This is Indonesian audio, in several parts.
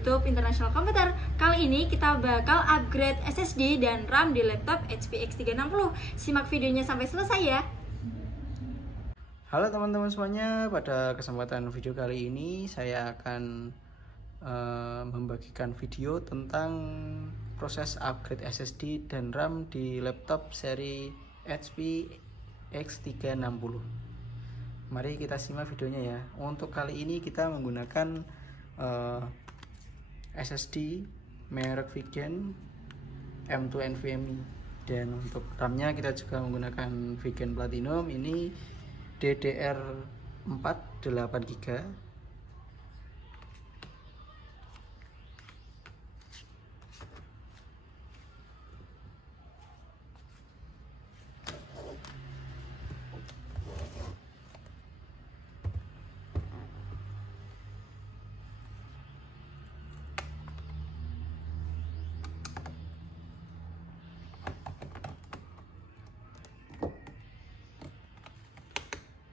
YouTube International Komputer. Kali ini kita bakal upgrade SSD dan RAM di laptop HP X360. Simak videonya sampai selesai ya. Halo teman-teman semuanya, pada kesempatan video kali ini saya akan membagikan video tentang proses upgrade SSD dan RAM di laptop seri HP X360. Mari kita simak videonya ya. Untuk kali ini kita menggunakan SSD merek Vigen M2 NVMe, dan untuk RAM-nya kita juga menggunakan Vigen Platinum. Ini DDR4 8GB.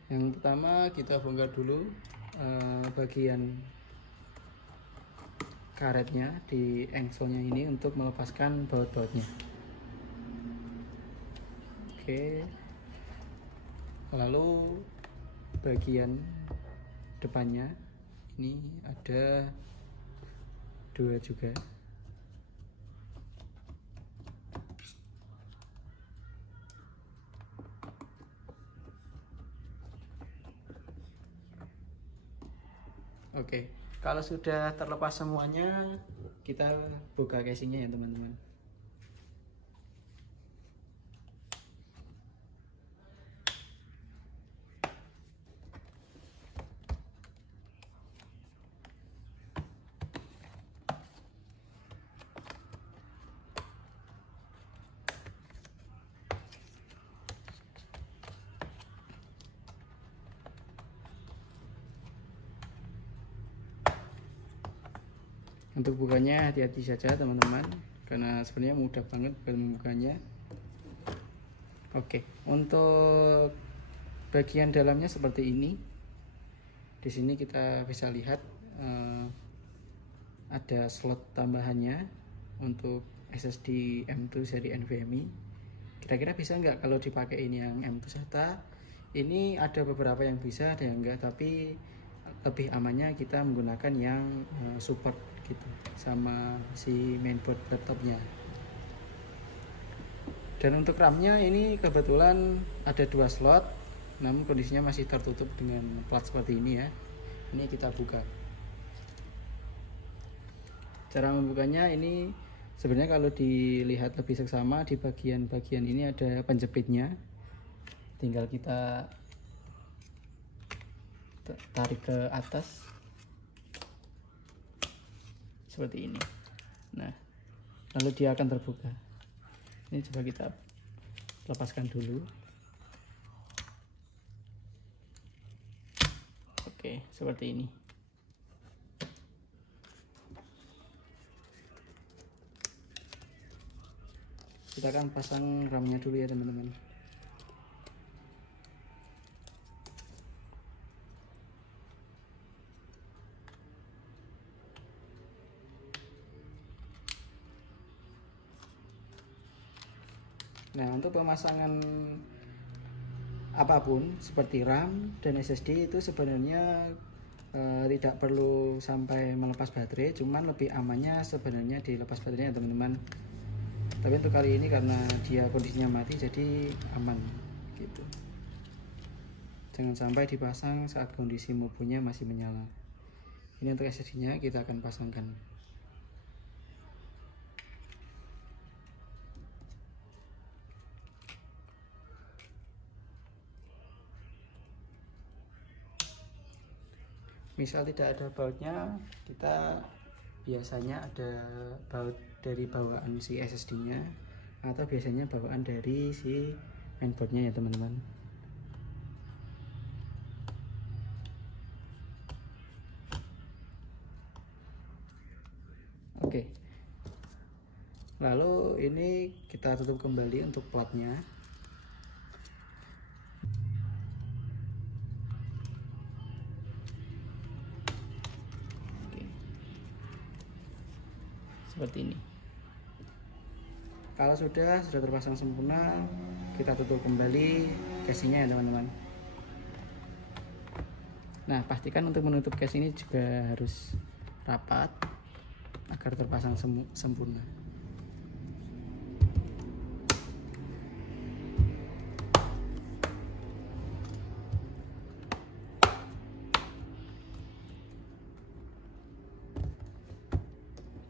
Yang pertama kita bongkar dulu bagian karetnya di engselnya ini untuk melepaskan baut-bautnya. Oke, lalu bagian depannya ini ada dua juga. Oke, kalau sudah terlepas semuanya, kita buka casingnya ya teman-teman. Untuk bukanya hati-hati saja teman-teman, karena sebenarnya mudah banget membukanya. Oke, untuk bagian dalamnya seperti ini. Di sini kita bisa lihat ada slot tambahannya untuk SSD M2 seri NVMe. Kira-kira bisa nggak kalau dipakai ini yang M2 SATA? Ini ada beberapa yang bisa, ada yang enggak, tapi lebih amannya kita menggunakan yang support gitu sama si mainboard laptopnya. Dan untuk RAM-nya ini kebetulan ada dua slot, namun kondisinya masih tertutup dengan plat seperti ini ya. Ini kita buka. Cara membukanya ini sebenarnya kalau dilihat lebih seksama, di bagian-bagian ini ada penjepitnya. Tinggal kita tarik ke atas seperti ini. Nah, lalu dia akan terbuka. Ini coba kita lepaskan dulu. Oke, seperti ini. Kita akan pasang RAM-nya dulu ya teman-teman. Nah, untuk pemasangan apapun seperti RAM dan SSD itu sebenarnya tidak perlu sampai melepas baterai, cuman lebih amannya sebenarnya dilepas baterainya teman-teman. Tapi untuk kali ini karena dia kondisinya mati, jadi aman gitu. Jangan sampai dipasang saat kondisi mubuhnya masih menyala. Ini untuk SSD-nya kita akan pasangkan. Misal tidak ada bautnya, kita biasanya ada baut dari bawaan si SSD-nya, atau biasanya bawaan dari si mainboard-nya ya teman-teman. Oke, lalu ini kita tutup kembali untuk platnya. seperti ini. Kalau sudah terpasang sempurna, kita tutup kembali casingnya ya teman-teman. Nah, pastikan untuk menutup case ini juga harus rapat agar terpasang sempurna.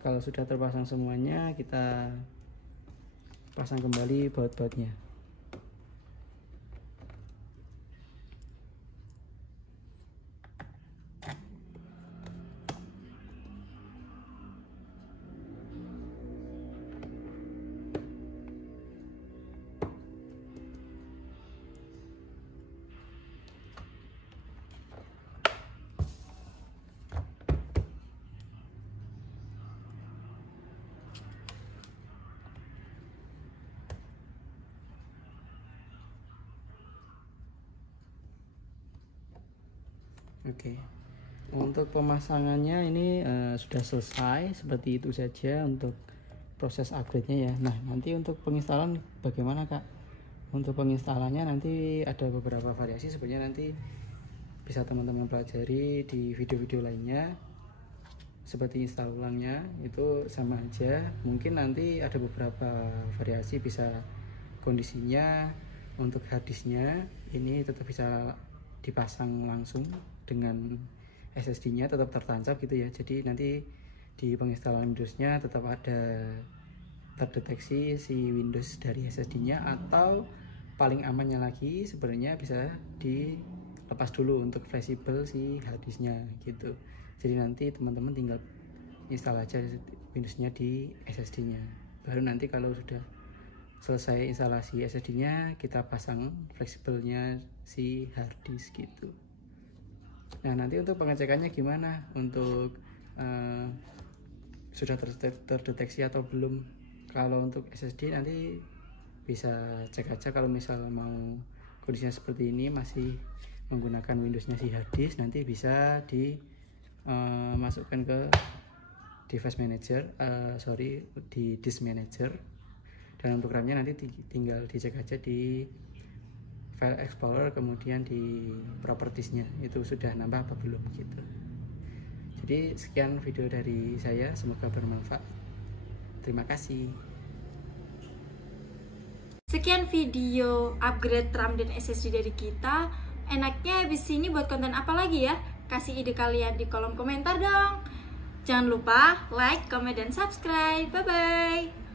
Kalau sudah terpasang semuanya, kita pasang kembali baut-bautnya. Oke, untuk pemasangannya ini sudah selesai, seperti itu saja untuk proses upgrade-nya ya. Nah, nanti untuk penginstalan bagaimana Kak? Untuk penginstalannya nanti ada beberapa variasi, sebenarnya nanti bisa teman-teman pelajari di video-video lainnya. Seperti install ulangnya itu sama aja, mungkin nanti ada beberapa variasi, bisa kondisinya untuk harddisknya ini tetap bisa dipasang langsung dengan SSD-nya tetap tertancap gitu ya. Jadi nanti di penginstalan Windows-nya tetap ada terdeteksi si Windows dari SSD-nya, atau paling amannya lagi sebenarnya bisa dilepas dulu untuk fleksibel si harddisknya gitu. Jadi nanti teman-teman tinggal install aja Windows-nya di SSD-nya. Baru nanti kalau sudah selesai instalasi SSD-nya, kita pasang fleksibelnya si harddisk gitu. Nah, nanti untuk pengecekannya gimana? Untuk sudah terdeteksi atau belum? Kalau untuk SSD nanti bisa cek aja, kalau misal mau kondisinya seperti ini masih menggunakan Windows-nya si harddisk, nanti bisa dimasukkan ke device manager, di disk manager. Dan untuk RAM-nya nanti tinggal dicek aja di file explorer, kemudian di propertiesnya itu sudah nambah apa belum gitu. Jadi sekian video dari saya, semoga bermanfaat. Terima kasih. Sekian video upgrade RAM dan SSD dari kita. Enaknya habis ini buat konten apa lagi ya? Kasih ide kalian di kolom komentar dong. Jangan lupa like, comment, dan subscribe. Bye bye.